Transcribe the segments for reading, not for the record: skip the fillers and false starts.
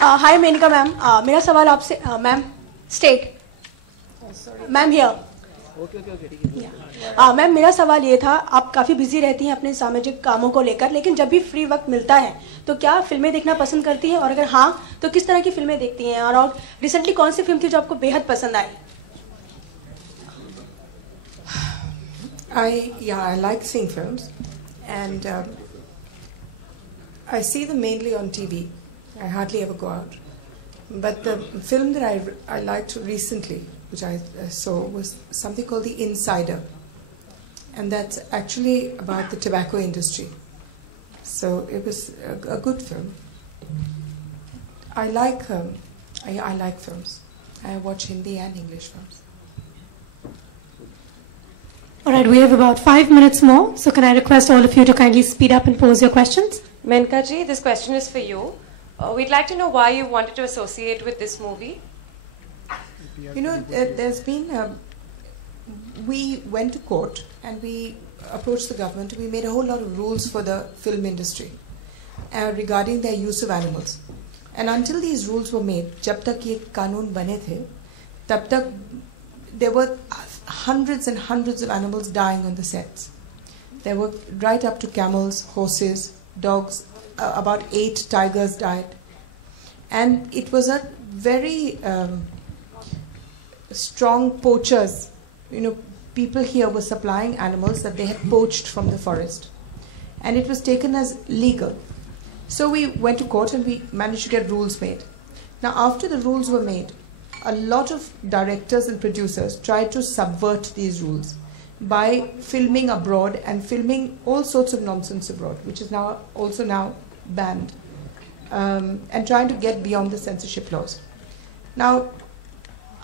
हाय Menika ma'am, मेरा सवाल आपसे ma'am state ma'am here ma'am मेरा सवाल ये था, आप काफ़ी बिजी रहती हैं अपने सामाजिक कामों को लेकर, लेकिन जब भी फ्री वक्त मिलता है तो क्या फिल्में देखना पसंद करती हैं, और अगर हाँ तो किस तरह की फिल्में देखती हैं, और रिसेंटली कौन सी फिल्म थी जो आपको बेहद पसंद आई? I like seeing films, and I see them mainly on TV. I hardly ever go out. But the film that I liked recently, which I saw, was something called The Insider, and that's actually about the tobacco industry. So it was a good film. I like films. I watch Hindi and English films. All right, we have about 5 minutes more, so can I request all of you to kindly speed up and pose your questions? Menka ji, this question is for you. We'd like to know why you wanted to associate with this movie. You know, there's been, we went to court and we approached the government. We made a whole lot of rules for the film industry regarding their use of animals. And until these rules were made, जब तक ये कानून बने थे, तब तक there were hundreds and hundreds of animals dying on the sets. There were right up to camels, horses, dogs. About 8 tigers died, and it was a very strong poachers. You know, people here were supplying animals that they had poached from the forest, and it was taken as legal. So we went to court and we managed to get rules made. Now, after the rules were made, a lot of directors and producers tried to subvert these rules by filming abroad and filming all sorts of nonsense abroad, which is now banned, and trying to get beyond the censorship laws. Now,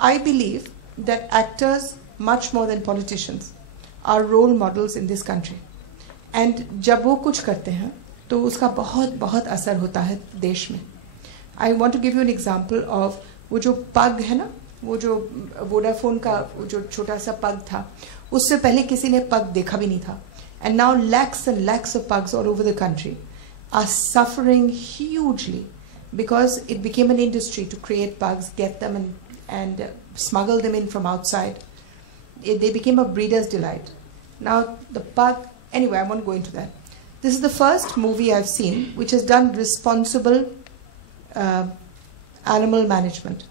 I believe that actors, much more than politicians, are role models in this country. And जब वो कुछ करते हैं तो उसका बहुत बहुत असर होता है देश में. I want to give you an example of वो जो पग है ना, वो जो वोडाफोन का जो छोटा सा पग था, उससे पहले किसी ने पग देखा भी नहीं था. And now lakhs and lakhs of pugs all over the country are suffering hugely because it became an industry to create pugs, get them and smuggle them in from outside. They became a breeder's delight. Now the pug, anyway, I won't go into that. This is the first movie I've seen which has done responsible animal management.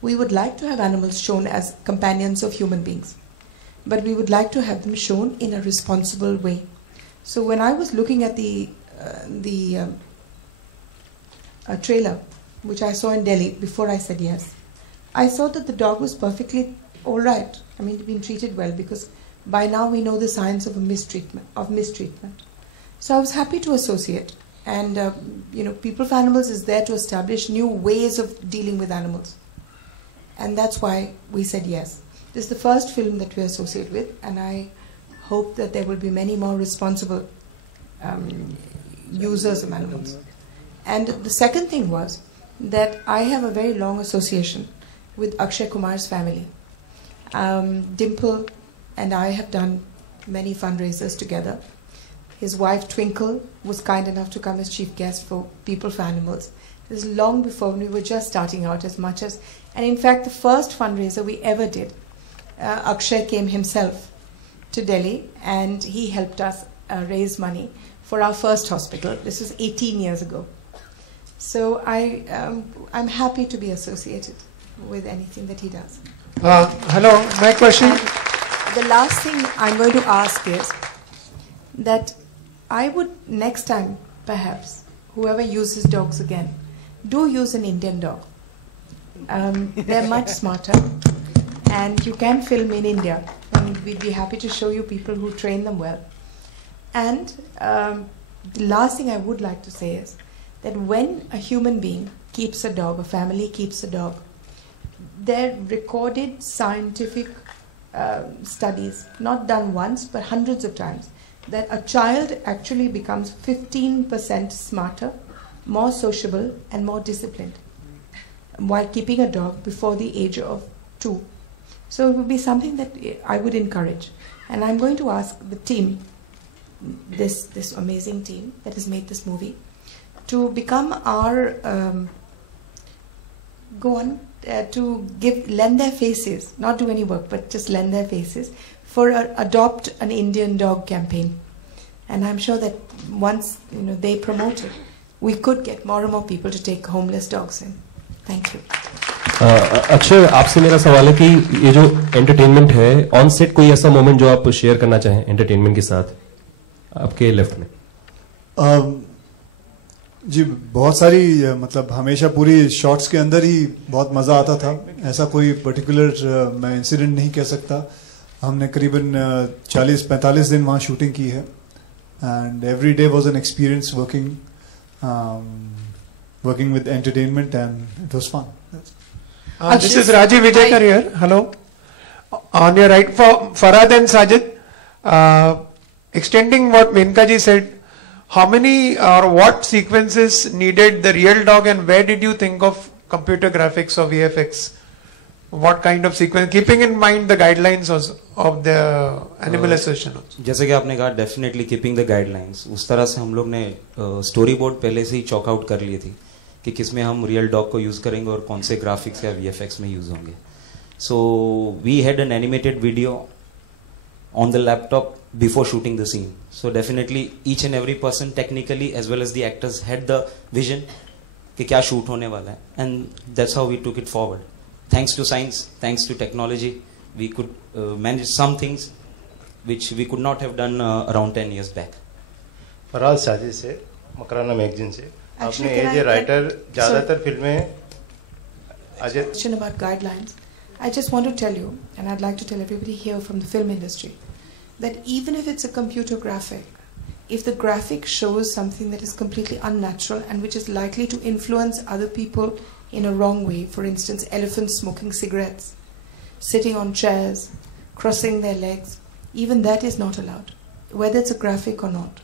We would like to have animals shown as companions of human beings, but we would like to have them shown in a responsible way. So when I was looking at the trailer, which I saw in Delhi before I said yes, I saw that the dog was perfectly all right. I mean, been treated well, because by now we know the signs of mistreatment. So I was happy to associate, and you know, People for Animals is there to establish new ways of dealing with animals, and that's why we said yes. This is the first film that we associate with, and I hope that there will be many more responsible users of animals. And the second thing was that I have a very long association with Akshay Kumar's family. Dimple and I have done many fundraisers together. His wife Twinkle was kind enough to come as chief guest for People for Animals. This is long before, when we were just starting out as much as, and in fact the first fundraiser we ever did, Akshay came himself to Delhi and he helped us raise money for our first hospital. This was 18 years ago. So I'm happy to be associated with anything that he does. Hello, my question. And the last thing I'm going to ask is that I would next time, perhaps, whoever uses dogs again, do use an Indian dog. They're much smarter, and you can film in India, and we'd be happy to show you people who train them well. And the last thing I would like to say is that when a human being keeps a dog, a family keeps a dog, there are recorded scientific studies, not done once but hundreds of times, that a child actually becomes 15% smarter, more sociable and more disciplined while keeping a dog before the age of 2. So it would be something that I would encourage. And I'm going to ask the team, this amazing team that has made this movie, to become our lend their faces, not do any work, but just lend their faces for adopt an Indian dog campaign. And I'm sure that once they promote it, we could get more and more people to take homeless dogs in. Thank you. Akshay, आपसे मेरा सवाल है कि ये जो entertainment है on set, कोई ऐसा मोमेंट जो आप शेयर करना चाहें एंटरटेनमेंट के साथ, आपके लेफ्ट में? जी बहुत सारी, मतलब हमेशा पूरी शॉट्स के अंदर ही बहुत मज़ा आता था. ऐसा कोई पर्टिकुलर मैं इंसिडेंट नहीं कह सकता. हमने करीबन 40-45 दिन वहाँ शूटिंग की है. And every day was an experience working with entertainment, and it was fun. This is Rajiv Vijayakar here. Hello. On your right, for Farhad and Sajid, extending what Menka ji said, how many or what sequences needed the real dog, and where did you think of computer graphics or VFX? What kind of sequence, keeping in mind the guidelines of the Animal Association? जैसे कि आपने कहा, definitely keeping the guidelines, उस तरह से हम लोग ने स्टोरी बोर्ड पहले से ही चॉक आउट कर लिए थी कि किसमें हम रियल डॉग को यूज करेंगे और कौन से ग्राफिक्स या VFX में यूज होंगे. So we had an animated video on the laptop before shooting the scene. So definitely each and every person technically as well as the actors had the vision कि क्या shoot होने वाला है, and that's how we took it forward. Thanks to science, thanks to technology, we could manage some things which we could not have done around 10 years back. Faraz Sajid से, Makrana magazine से. आपने as a writer ज़्यादातर फिल्में question about guidelines. I just want to tell you, and I'd like to tell everybody here from the film industry, that even if it's a computer graphic, if the graphic shows something that is completely unnatural and which is likely to influence other people in a wrong way, for instance, elephants smoking cigarettes, sitting on chairs, crossing their legs, even that is not allowed, whether it's a graphic or not.